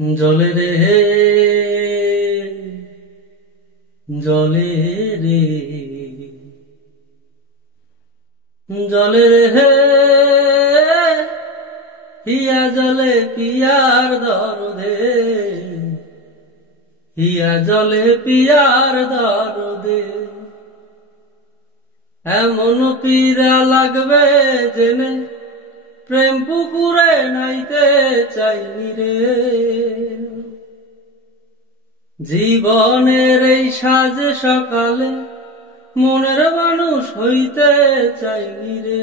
জলে রে জলে রে জলে রে হিয়া জলে পিয়ার দরদে হিয়া জলে পিয়ার দরদে এমন পীড়া লাগবে জেনে প্রেম পুকুরে নাইতে চাইনি রে জীবনের এই সাজ সকালে মনের মানুষ হইতে চাইনি রে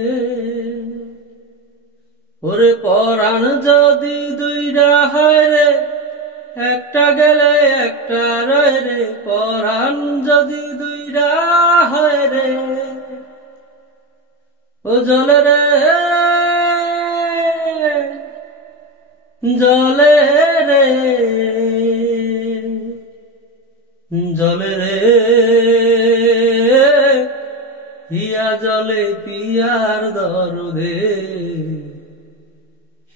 ওরে পরাণ যদি দুইটা হয় রে একটা গেলে একটা রয় রে পরাণ যদি দুইটা হয় রে ও জলে রে জলে রে জলে রে হিয়া জলে পিয়ার দরদে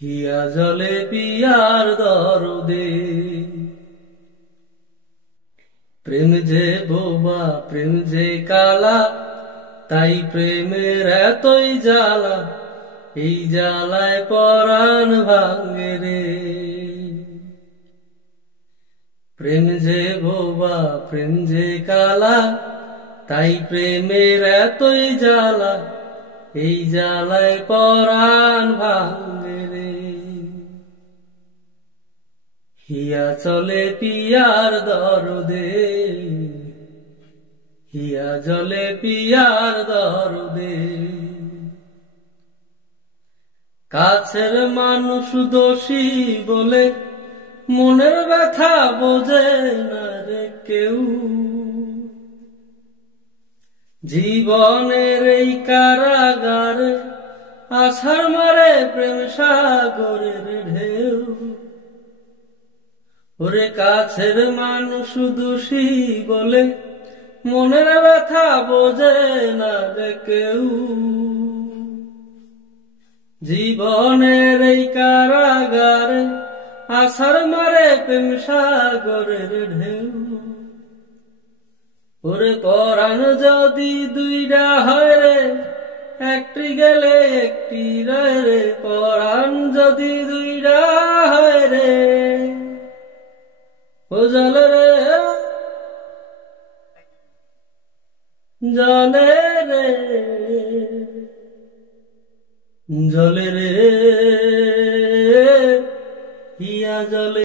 হিয়া জলে পিয়ার দরদে প্রেম যে বোবা প্রেম যে কালা তাই প্রেমের এতই জ্বালা এই জ্বালায় পরাণ ভাঙে রে প্রেম যে বোবা প্রেম যে কালা তাই প্রেমের এতই জ্বালা এই জ্বালায় পরাণ ভাঙে রে হিয়া চলে পিয়ার দরদে হিয়া জলে পিয়ার দরদে কাছের মানুষ দোষী বলে মনের ব্যথা বোঝে না রে কেউ জীবনের এই কারাগারে আছাড় মারে প্রেম সাগরের ঢেউ ওরে কাছের মানুষ দোষী বলে মনের ব্যথা বোঝে না রে কেউ জীবনের এই কারাগারে আছাড় মারে প্রেম সাগরের ঢেউ ওরে পরাণ যদি দুইটা হয় রে একটি গেলে একটি রয় রে পরাণ যদি দুইটা হয় রে ও জলে রে জলে রে জলে রে